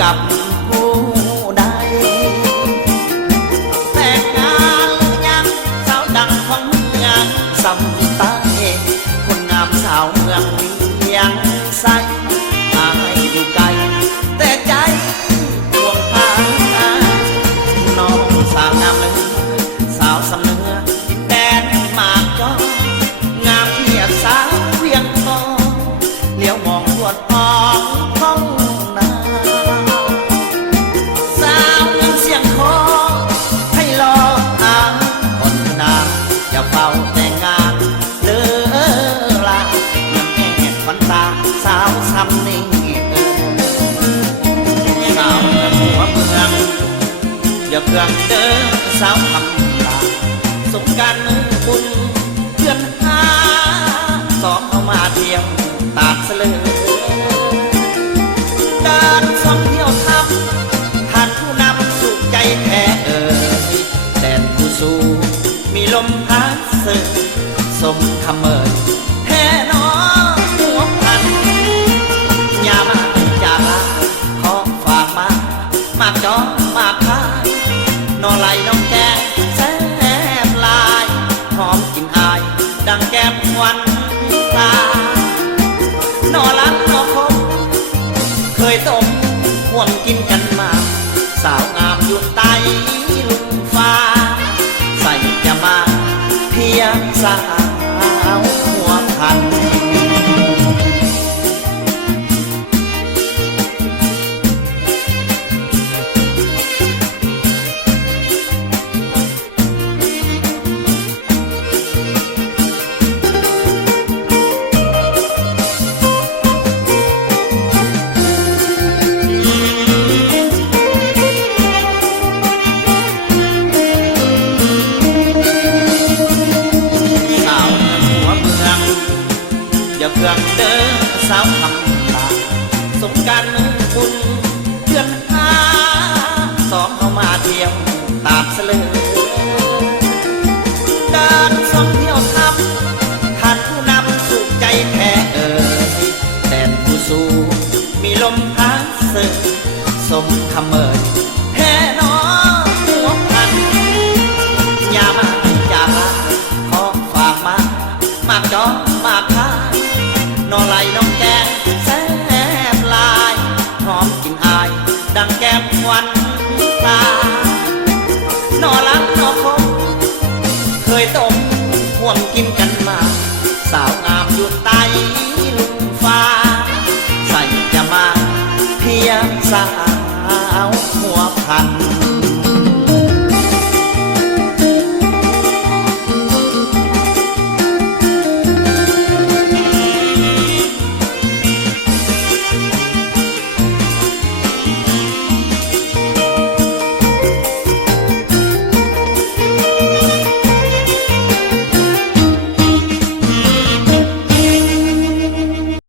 กับผู้ใดแต่งงานหรือยังสาวดังของเมืองสำใต้คนงามสาวเมืองเวียงใสอายอยู่ไกลแต่ใจห่วงพาน้องสาวงามเลือสาวสำเนือแดนหมากจองามเทียบสาวเวียงทองเลี้ยวมองทวดออกท้องนาสาวเมืองเสียงคอให้รอทางคนนาอย่าเฝ้าแต่งงานเด้อลาเมืองแก่ขวัญตาสาวซ้ำนี่สาวเมืองหัวเมืองอย่าเพื่องเด้อสาวคำลาสงกรานต์บุญเดือนห้าสองเอามาเที่ยวตาดเสลอเดินท่องเที่ยวทำท่านผู้นำสุขใจแท้แดนผู้สู้มีลมพัดเสยสมคำเอ่ยแท้นอหัวพันอย่ามาจากลาขอฝากมากจอมากพายนอไหลน้องแก้แซ่บลายหอมกลิ่นอายดังแก้มวันตานอลักนอคมเคยต้มห่วงกินกันมาสาวงามอยู่ใต้ลุงฟ้าใส่จะมาเพียงสาวหัวพันอย่าเพื่องเด้อสาวคำลาสงกรานต์บุญเดือนห้าสองเอามาเที่ยวตาดเสลอเดินท่องเที่ยวทำท่านผู้นำสุขใจแท้แดนผู้สู้มีลมพัดเสยสมคำเอ่ยแท้นอหัวพันอย่ามาจากลาขอฝากมากจอมากพายนอไหลน้องแก้มแซ่บลายหอมกลิ่นอายดังแก้มวันตานอลักนอคมเคยต้มห่วงกินกันมาสาวงามอยู่ใต้ลุงฟ้าใส่จะมาเพียงสาวหัวพัน